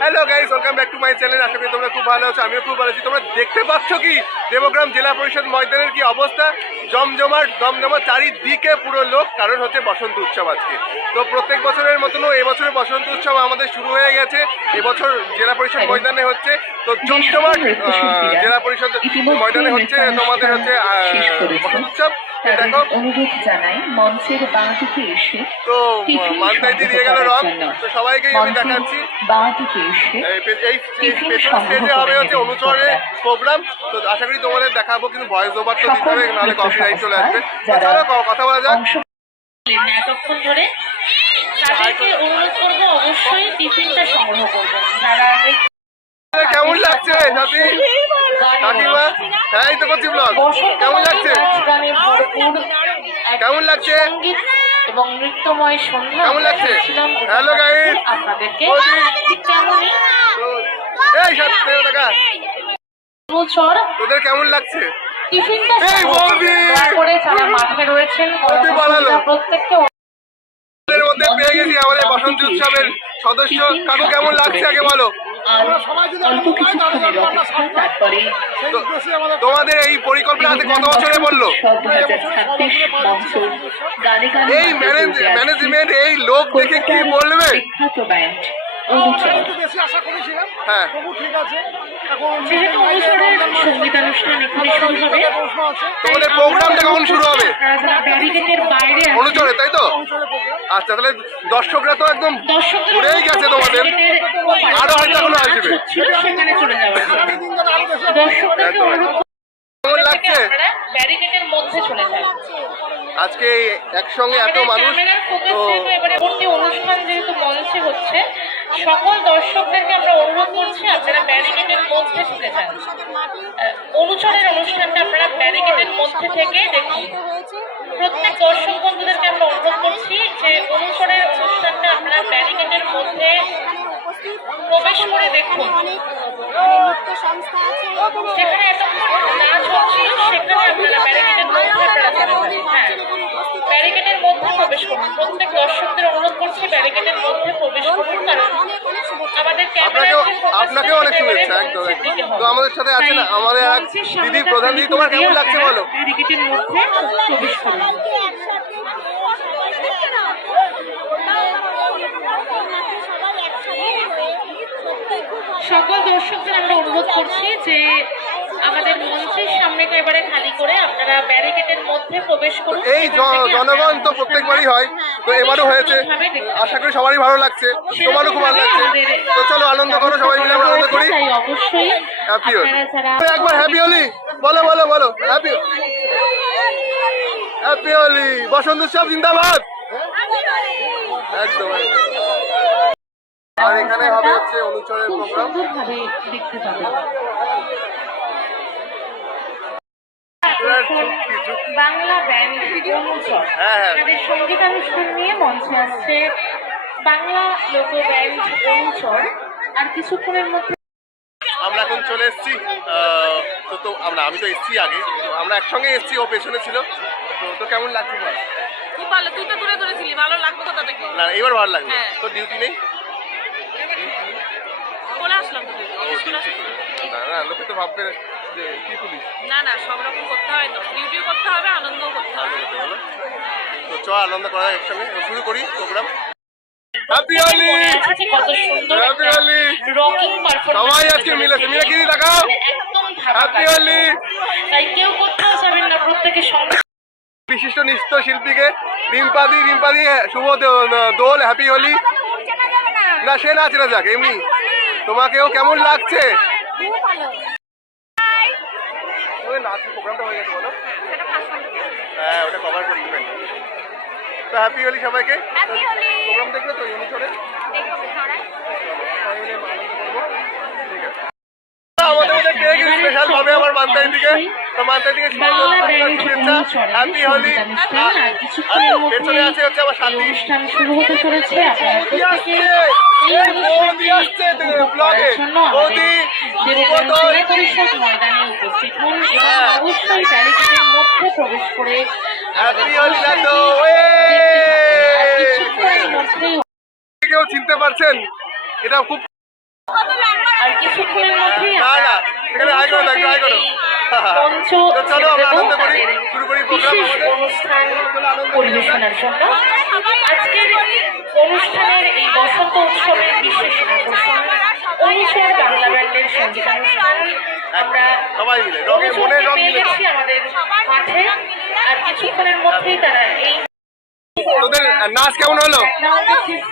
Hello guys, welcome back to my channel. আশা করি তোমরা খুব ভালো আছো, আমিও খুব ভালো আছি। তোমরা দেখতে পাচ্ছ কি দেবগ্রাম জেলা পরিষদ ময়দানের কি অবস্থা, দমজমাট চারিদিকে পুরো লোক। কারণ হচ্ছে বসন্ত উৎসব আজকে। তো প্রত্যেক বছরের মতনও এবছরের বসন্ত উৎসব আমাদের শুরু হয়ে গেছে। এবছর জেলা পরিষদ ময়দানে হচ্ছে, তো জমজমাট জেলা পরিষদ ময়দানে হচ্ছে তোমাদের হচ্ছে বসন্ত উৎসব। দেখো অনুরোধ জানাই মঞ্চের বাঁ দিকে এসে তো মানতাইদি দিয়ে গেল রং। তো সবাইকেই আমি দেখাচ্ছি বাঁ দিকে এসে এই স্টেজে হবে হচ্ছে অনুচরের প্রোগ্রাম। তো আশা করি তোমাদের দেখাবো, কিন্তু ভয়েস ওভার তো দিতে হবে, নাহলে কপিরাইট চলে আসবে। তো চলো কথা বলা যাক। এতক্ষণ ধরে তাদেরকে অনুরোধ করবো অবশ্যই টিফিনটা সংগ্রহ করবেন। যারা কেমন লাগছে সাথী কাকিমা? হ্যাঁ, এই তো করছি ব্লগ। কেমন লাগছে? কেমন লাগছে? এবং নৃত্যময় সন্ধ্যা কেমন লাগছে? হ্যালো গাইস, আপনাদেরকে কেমনই এই সাথে টাকা অনুচর তোদের কেমন লাগছে? টিফিনটা এই বৌদি করে যারা মাঠে রয়েছেন প্রত্যেককে মধ্যে পেয়ে গেছি আমাদের বসন্ত উৎসবের সদস্য। কাকু কেমন লাগছে আগে বলো। তোমাদের এই পরিকল্পনা হাতে কত বছরে বললো? এই ম্যানেজমেন্ট এই লোক দেখে কি বলবে? হ্যাঁ, তোমাদের প্রোগ্রামটা কখন শুরু হবে? অনুচরে, তাই তো? আচ্ছা, তাহলে দর্শকরা তো একদম ঘুরেই গেছে তোমাদের, আরো হয়তো এখনো আসবে। কেমন লাগছে আজকে একসঙ্গে এত মানুষ? তো অনুষ্ঠান যেহেতু মঞ্চে হচ্ছে, সকল দর্শকদেরকে আমরা অনুরোধ করছি আপনারা ব্যারিকেডের মধ্যে ঢুকে যান। অনুচরের অনুষ্ঠানটা আপনারা ব্যারিকেডের মধ্যে থেকে দেখুন। প্রত্যেক দর্শক বন্ধুদেরকে আমরা অনুরোধ করছি যে অনুচরের অনুষ্ঠানটা আপনারা ব্যারিকেডের মধ্যে প্রবেশ করে দেখুন। যেখানে এতক্ষণ নাচ হচ্ছিল সেখানে আপনারা ব্যারিকেডের মধ্যে আপনারা চলে যাবেন। হ্যাঁ, ব্যারিকেডের মধ্যে প্রবেশ করুন। প্রত্যেক দর্শকদের অনুরোধ করছি ব্যারিকেডের মধ্যে প্রবেশ করুন, কারণ আমাদের আপনাকেও অনেক শুভেচ্ছা। একদম। তো আমাদের সাথে আছে না আমাদের এক দিদি, প্রধান দিদি, তোমার কেমন লাগছে বলো? ব্যারিকেডের মধ্যে প্রবেশ করুন। সকল দর্শকদের আমরা অনুরোধ করছি যে আমাদের মঞ্চের সামনেটা এবারে খালি করে আপনারা ব্যারিকেডের মধ্যে প্রবেশ করুন। এই জনগণ তো প্রত্যেকবারই হয়, তো এবারও হয়েছে। আশা করি সবারই ভালো লাগছে, তোমারও খুব ভালো লাগছে। তো চলো আনন্দ করো, সবাই মিলে আমরা আনন্দ করি। অবশ্যই হ্যাপি হোলি, একবার হ্যাপি হোলি বলো বলো বলো। হ্যাপি হ্যাপি হোলি, বসন্ত উৎসব জিন্দাবাদ। একদম। আর এখানে হবে হচ্ছে অনুচরের প্রোগ্রাম। বাংলা ব্যান্ড অনুচর তাদের সঙ্গীতানুষ্ঠান নিয়ে মঞ্চে আসছে বাংলা লোক ব্যান্ড অনুচর। আর কিছুক্ষণের মধ্যে আমরা এখন চলে এসেছি। তো আমি তো এসেছি আগে, আমরা একসঙ্গে এসেছি, ও পেছনে ছিল। তো কেমন লাগছে? খুব ভালো। তুই তো দূরে দূরে ছিলি, ভালো লাগবে কোথা থেকে? না, এবার ভালো লাগবে। তো ডিউটি নেই? চলে আসলাম তো। না, লোকে তো ভাববে যে কি পুলিশ। না, সব রকম করতে হয়, তো ডিউটিও করতে হবে, আনন্দও করতে হবে। তো চ আনন্দ করা একসঙ্গে, শুরু করি program. Happy Holi, happy Holi. সবাই আজকে মিলেছে, মিলে কি দেখাও। হ্যাপি হোলি। তাই কেউ কোথাও যাবেন না, প্রত্যেকের সঙ্গে বিশিষ্ট নৃত্য শিল্পীকে রিম্পাদি শুভ দোল, হ্যাপি হোলি। না, সে নাচ না যাক, এমনি তোমাকেও কেমন লাগছে? নাচ প্রোগ্রামটা হয়ে গেছে বলো? হ্যাঁ, ওটা কভার করে দিবেন। তো হ্যাপি হোলি সবাইকে। প্রোগ্রাম দেখবে তো অনুচরে? আমাদের মধ্যে পেয়ে গেছি স্পেশাল ভাবে আমার মানতাই দিকে। তো মানতাই দিকে শুভেচ্ছা, হ্যাপি হোলি। পেছনে আছে হচ্ছে আমার সাথী। অনুষ্ঠান শুরু হতে চলেছে। পরিষদ ময়দানে উপস্থিত হন এবং অবশ্যই ব্যারিকেডের মধ্যে প্রবেশ করে কেউ চিনতে পারছেন? এটা খুব আর কিছুক্ষণের মধ্যেই না না এখানে হাই করো একটু হাই করো মঞ্চ তো চলো আমরা আনন্দ করি তাদের শুরু করি প্রোগ্রাম বিশেষ অনুষ্ঠান পরিবেশনার জন্য। আজকের অনুষ্ঠানের এই বসন্ত উৎসবের বিশেষ আকর্ষণ অনুসর বাংলা ব্যান্ডের সঙ্গীতানুষ্ঠান। আমরা সবাই মিলে রঙের মনে অনুসরকে রং পেয়ে মিলে গেছি আমাদের মাঠে, আর কিছুক্ষণের মধ্যেই তারা এই তোদের নাচ কেমন হলো?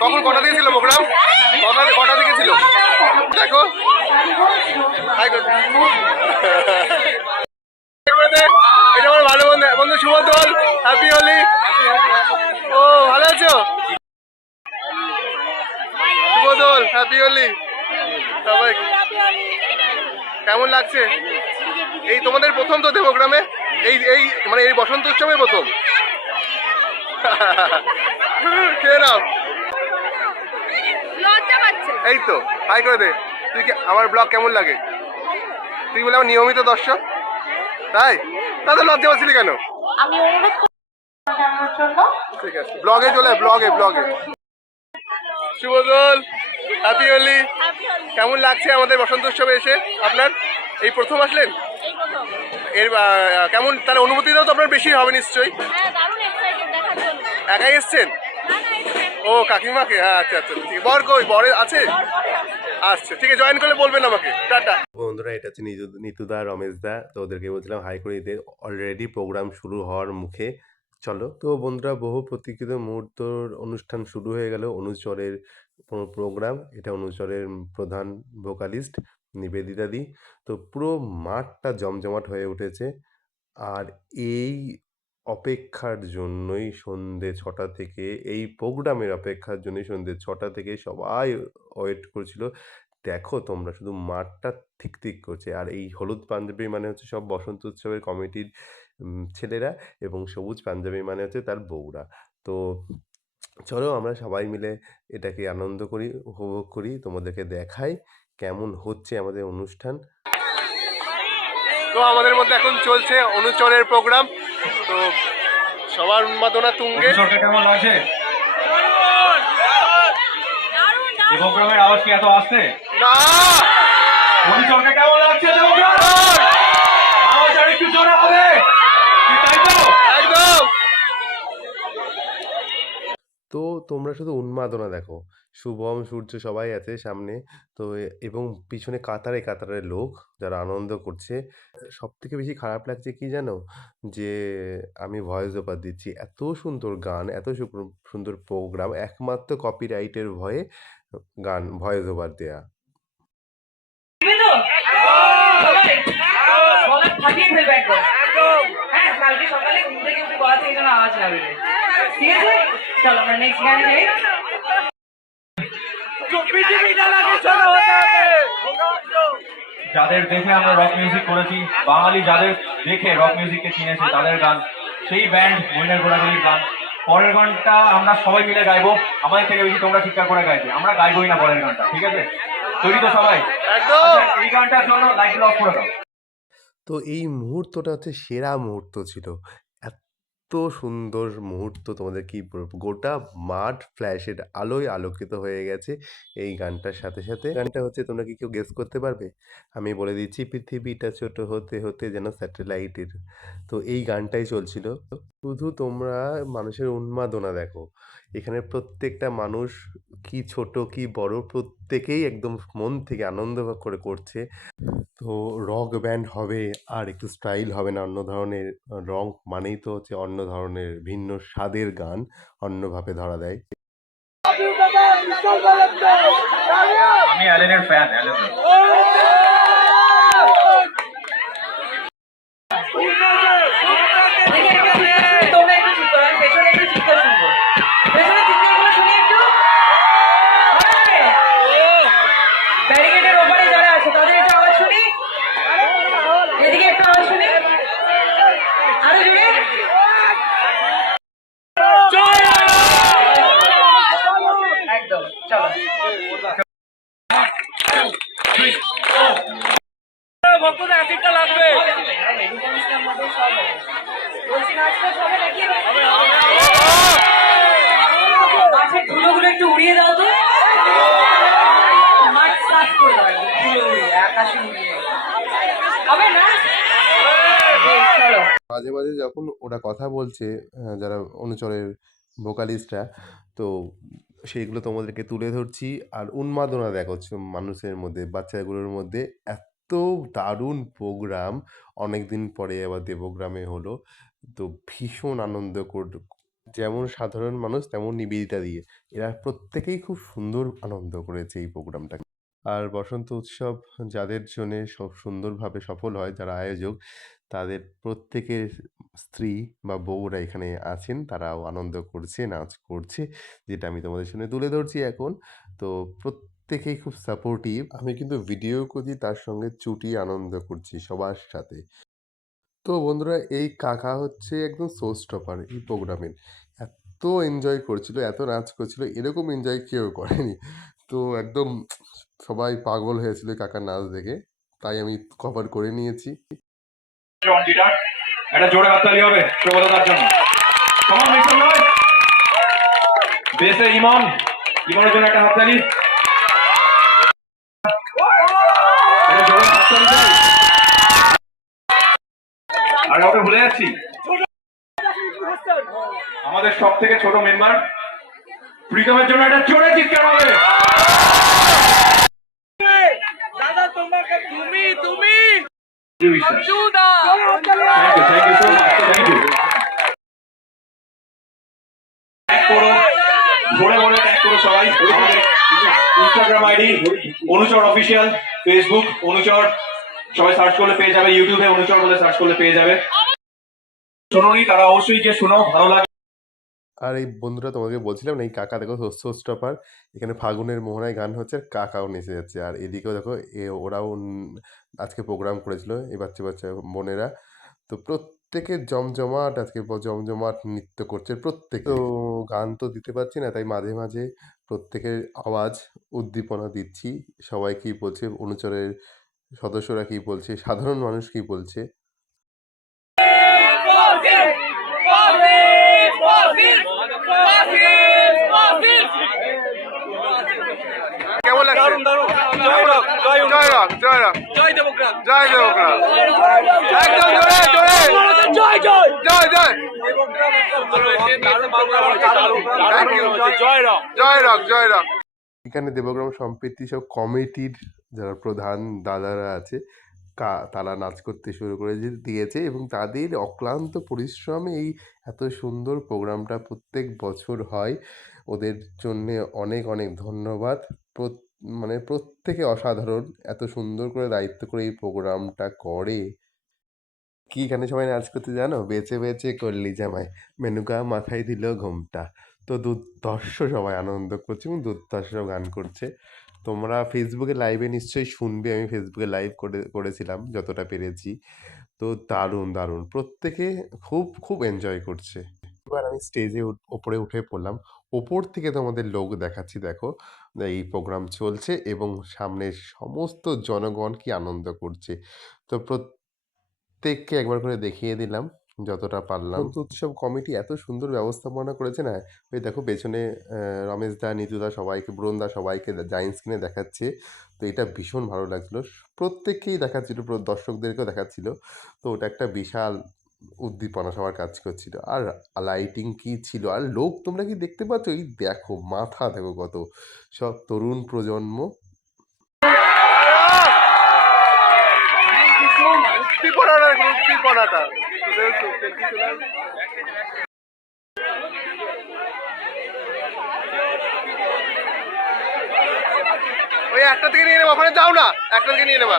তখন কটা থেকে ছিল প্রোগ্রাম? কটা থেকে ছিল? দেখো হাই করো এটা আমার ভালো বন্ধু বন্ধু শুভদল, হ্যাপি হোলি। ও ভালো আছো শুভদল, হ্যাপি হোলি সবাই। কেমন লাগছে? এই তোমাদের প্রথম তো দেবগ্রামে এই এই মানে এই বসন্ত উৎসবে প্রথম? খেয়ে নাও। এই তো হাই করে দে। তুই কি আমার ব্লগ কেমন লাগে? তুই বলে আমার নিয়মিত দর্শক, তাই তাদের লজ্জা পাচ্ছিলি কেন? আমি অনুরোধ জানানোর জন্য ঠিক আছে ব্লগে চলে ব্লগে শুভদল, হ্যাপি হোলি। কেমন লাগছে আমাদের বসন্ত উৎসবে এসে আপনার? এই প্রথম আসলেন? এর কেমন তার অনুভূতিটাও তো আপনার বেশি হবে নিশ্চয়ই। একাই এসছেন? ও কাকিমাকে, হ্যাঁ আচ্ছা আচ্ছা ঠিক। বর কই? বরে আছে? আচ্ছা ঠিক আছে, জয়েন করলে বলবেন আমাকে। টাটা। বন্ধুরা এটা হচ্ছে নিতুদা, রমেশদা। তো ওদেরকে বলছিলাম হাই করে দিতে। অলরেডি প্রোগ্রাম শুরু হওয়ার মুখে। চলো তো বন্ধুরা, বহু প্রতীক্ষিত মুহূর্তর অনুষ্ঠান শুরু হয়ে গেল। অনুচরের প্রোগ্রাম, এটা অনুচরের প্রধান ভোকালিস্ট নিবেদিতা দি। তো পুরো মাঠটা জমজমাট হয়ে উঠেছে। আর এই অপেক্ষার জন্যই সন্ধ্যে ৬টা থেকে, এই প্রোগ্রামের অপেক্ষার জন্যই সন্ধ্যে ৬টা থেকে সবাই ওয়েট করছিল। দেখো তোমরা শুধু মাঠটা থিক করছে। আর এই হলুদ পাঞ্জাবি মানে হচ্ছে সব বসন্ত উৎসবের কমিটির ছেলেরা, এবং সবুজ পাঞ্জাবি মানে হচ্ছে তার বউরা। তো চলো আমরা সবাই মিলে এটাকে আনন্দ করি, উপভোগ করি, তোমাদেরকে দেখাই কেমন হচ্ছে আমাদের অনুষ্ঠান। তো আমাদের মধ্যে এখন চলছে অনুচরের প্রোগ্রাম। তো সবার উন্মাদনা তুঙ্গে। কেমন লাগছে? এই প্রোগ্রামের আওয়াজ কি এত আসছে? না অনুচরকে কেমন লাগছে? আওয়াজ আর একটু জোরে হবে, তাই তো? একদম। তো তোমরা শুধু উন্মাদনা দেখো, শুভম, সূর্য সবাই আছে সামনে। তো এবং পিছনে কাতারে কাতারে লোক যারা আনন্দ করছে। সব থেকে বেশি খারাপ লাগছে কি জানো, যে আমি ভয়েস ওভার দিচ্ছি, এত সুন্দর গান, এত সুন্দর প্রোগ্রাম, একমাত্র কপিরাইটের ভয়ে গান ভয়েস ওভার দেয়া। ফাটিয়ে ফেলবে একদম। হ্যাঁ, কালকে সকালে ঘুম থেকে উঠে গলা থেকে যেন আওয়াজ না বেরোয়। ঠিক আছে, চলো আমরা নেক্সট গানে যাই। যাদের দেখে আমরা রক মিউজিক করেছি, বাঙালি যাদের দেখে রক মিউজিককে চিনেছে তাদের গান, সেই ব্যান্ড মইনার গোড়াগুলির গান। পরের গানটা আমরা সবাই মিলে গাইবো। আমাদের থেকে বেশি তোমরা ঠিকঠাক করে গাইবে, আমরা গাইবোই না পরের গানটা। ঠিক আছে, তৈরি তো সবাই? একদম। আচ্ছা, এই গানটার জন্য লাইট অফ করে দাও। তো এই মুহূর্তটা হচ্ছে সেরা মুহূর্ত ছিল। এত সুন্দর মুহূর্ত তোমাদের কি বলবো, গোটা মাঠ ফ্ল্যাশের আলোয় আলোকিত হয়ে গেছে এই গানটার সাথে সাথে। গানটা হচ্ছে, তোমরা কি কেউ গেস করতে পারবে? আমি বলে দিচ্ছি, পৃথিবীটা ছোট হতে হতে যেন স্যাটেলাইটের। তো এই গানটাই চলছিল। শুধু তোমরা মানুষের উন্মাদনা দেখো, এখানে প্রত্যেকটা মানুষ কি ছোট কি বড় প্রত্যেকেই একদম মন থেকে আনন্দ করে করছে। তো রক ব্যান্ড হবে আর একটু স্টাইল হবে না, অন্য ধরনের রং মানেই তো হচ্ছে অন্য ধরনের ভিন্ন স্বাদের গান, অন্যভাবে ধরা দেয়। আমি অ্যালেনের ফ্যান, অ্যালেন। তোমরা একটু চুপ করো, পেছনে একটু চিৎকার শুনবো। পেছনে চিৎকারগুলো শুনি একটু। ব্যারিকেডের ওপারে যারা আছে তাদের একটু আওয়াজ শুনি। এদিকে একটু আওয়াজ শুনি, আরো জোরে। একদম, চলো। মাঝে মাঝে যখন ওরা কথা বলছে যারা অনুচরের ভোকালিস্টরা, তো সেইগুলো তোমাদেরকে তুলে ধরছি। আর উন্মাদনা দেখাচ্ছ মানুষের মধ্যে, বাচ্চাগুলোর মধ্যে। এত দারুণ প্রোগ্রাম, অনেক দিন পরে আবার দেবগ্রামে হলো। তো ভীষণ আনন্দ যেমন সাধারণ মানুষ তেমন নিবেদিতা দিয়ে এরা প্রত্যেকেই খুব সুন্দর আনন্দ করেছে এই প্রোগ্রামটা। আর বসন্ত উৎসব যাদের জন্যে সব সুন্দরভাবে সফল হয়, যারা আয়োজক, তাদের প্রত্যেকের স্ত্রী বা বউরা এখানে আছেন, তারাও আনন্দ করছে, নাচ করছে, যেটা আমি তোমাদের সামনে তুলে ধরছি এখন। তো প্রত্যেকেই খুব সাপোর্টিভ। আমি কিন্তু ভিডিও করছি, তার সঙ্গে চুটিয়ে আনন্দ করছি সবার সাথে। তো বন্ধুরা, এই কাকা হচ্ছে একদম শো স্টপার এই প্রোগ্রামের। এত এনজয় করছিল, এত নাচ করছিল, এরকম এনজয় কেউ করেনি। তো একদম সবাই পাগল হয়েছিল এই কাকার নাচ দেখে, তাই আমি কভার করে নিয়েছি। একটা জোরে হাততালি হবে প্রবলতার জন্য। কেমন মিস্টার নয় বেসে ইমনের জন্য একটা হাততালি। একটা জোরে হাততালি চাই। আর কাউকে ভুলে যাচ্ছি? আমাদের সব থেকে ছোট মেম্বার প্রীতমের জন্য একটা জোরে চিৎকার হবে। দাদা তোমাকে তুমি Thank you so much. Thank you. Tag করো, ভরে ট্যাগ করো সবাই। ইনস্টাগ্রাম আইডি অনুচর অফিসিয়াল, ফেসবুক অনুচর, সবাই সার্চ করলে পেয়ে যাবে, ইউটিউবে অনুচর বলে সার্চ করলে পেয়ে যাবে। শোনোনি তারা অবশ্যই যে শোনো, ভালো লাগে। আর এই বন্ধুরা, তোমাকে বলছিলাম না, এই কাকা দেখো শো স্টপার। এখানে ফাগুনের মোহনায় গান হচ্ছে, আর কাকাও নেচে যাচ্ছে। আর এদিকেও দেখো ওরাও আজকে প্রোগ্রাম করেছিল, এই বাচ্চা বাচ্চা বোনেরা। তো প্রত্যেকে জমজমাট, আজকে জমজমাট নৃত্য করছে প্রত্যেকে। তো গান তো দিতে পারছি না, তাই মাঝে মাঝে প্রত্যেকের আওয়াজ উদ্দীপনা দিচ্ছি। সবাই কী বলছে, অনুচরের সদস্যরা কী বলছে, সাধারণ মানুষ কী বলছে। কেমন লাগছে? জয় রক, জয় দেবগ্রাম, জয় দেবগ্রাম, একদম জোরে জোরে জয় জয় জয় জয়। থ্যাংক ইউ, জয় রক, জয় রক, জয় রক। এখানে দেবগ্রাম সম্প্রীতি সব কমিটির যারা প্রধান দাদারা আছে, তারা নাচ করতে শুরু করে দিয়েছে, এবং তাদের অক্লান্ত পরিশ্রমে এই এত সুন্দর প্রোগ্রামটা প্রত্যেক বছর হয়। ওদের জন্যে অনেক অনেক ধন্যবাদ। মানে প্রত্যেকে অসাধারণ, এত সুন্দর করে দায়িত্ব করে এই প্রোগ্রামটা করে। কি এখানে সবাই নাচ করতে জানো? বেঁচে বেঁচে করলি জামাই, মেনুকা মাথায় দিল ঘোমটা। তো দুর্ধর্ষ সবাই আনন্দ করছে এবং দুর্ধর্ষ গান করছে। তোমরা ফেসবুকে লাইভে নিশ্চয়ই শুনবে, আমি ফেসবুকে লাইভ করেছিলাম যতটা পেরেছি। তো দারুণ দারুণ, প্রত্যেকে খুব খুব এনজয় করছে। এবার আমি স্টেজে ওপরে উঠে পড়লাম। ওপর থেকে তোমাদের লোক দেখাচ্ছি, দেখো এই প্রোগ্রাম চলছে এবং সামনে সমস্ত জনগণ কি আনন্দ করছে। তো প্রত্যেককে একবার করে দেখিয়ে দিলাম যতটা পারলাম। উৎসব কমিটি এত সুন্দর ব্যবস্থাপনা করেছে না। ওই দেখো পেছনে রমেশ দা, নিতু দা, সবাইকে, ব্রোন দা, সবাইকে জায়েন্ট স্ক্রিনে দেখাচ্ছে। তো এটা ভীষণ ভালো লাগছিলো, প্রত্যেককেই দেখাচ্ছিল, দর্শকদেরকেও দেখাচ্ছিল। তো ওটা একটা বিশাল উদ্দীপনা সবার কাজ করছিল। আর লাইটিং কি ছিল, আর লোক তোমরা কি দেখতে পাচ্ছ? এই দেখো, মাথা দেখো কত, সব তরুণ প্রজন্ম। ওই একটা থেকে নিয়ে নেবা, ওখানে যাও না, একটা থেকে নিয়ে নেবা।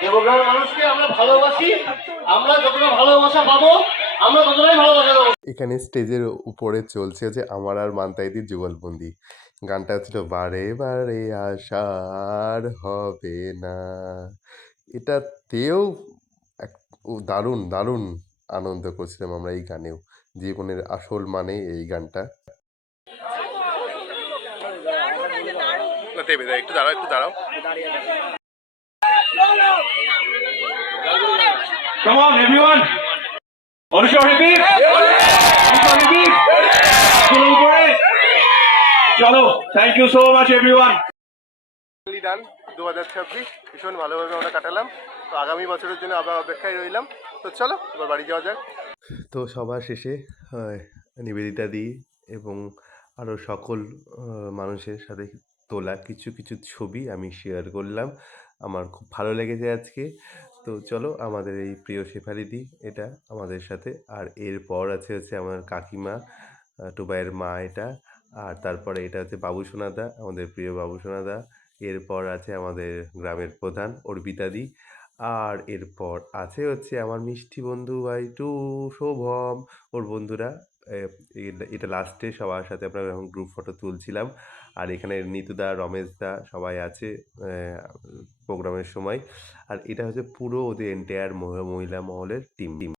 দেবগ্রামের মানুষকে আমরা ভালোবাসি, আমরা যতটা ভালোবাসা পাবো আমরা ততটাই ভালোবাসা দেবো। এখানে স্টেজের উপরে চলছে যে আমার আর মান্তাইদির যুগলবন্দি গানটা ছিল, বারে বারে আশার হবে না। এটাতেও দারুণ দারুণ আনন্দ করছিলাম আমরা এই গানেও। জীবনের আসল মানে এই গানটা। একটু দাঁড়াও, একটু দাঁড়াও। Come on, everyone. অনুচর repeat. অনুচর repeat. চলো, thank you so much everyone. Done. 2026 ভীষণ ভালোভাবে আমরা কাটালাম। তো আগামী বছরের জন্য আবার অপেক্ষায় রইলাম। তো চলো এবার বাড়ি যাওয়া যাক। তো সবার শেষে নিবেদিতা দি এবং আরও সকল মানুষের সাথে তোলা কিছু কিছু ছবি আমি শেয়ার করলাম। আমার খুব ভালো লেগেছে আজকে। তো চলো আমাদের এই প্রিয় শেফালিদি এটা আমাদের সাথে, আর এরপর হচ্ছে আমার কাকিমা, টুবাইয়ের মা এটা, আর তারপরে এটা হচ্ছে বাবু সোনাদা, আমাদের প্রিয় বাবু সোনাদা। এরপর আছে আমাদের গ্রামের প্রধান অর্পিতাদি, আর এরপর আছে হচ্ছে আমার মিষ্টি বন্ধু ভাই টু শোভম, ওর বন্ধুরা। এটা লাস্টে সবার সাথে আমরা এখন গ্রুপ ফটো তুলছিলাম। আর এখানে নিতুদা, রমেশদা সবাই আছে প্রোগ্রামের সময়। আর এটা হচ্ছে পুরো ওদের এন্টায়ার মহিলা মহলের টিম।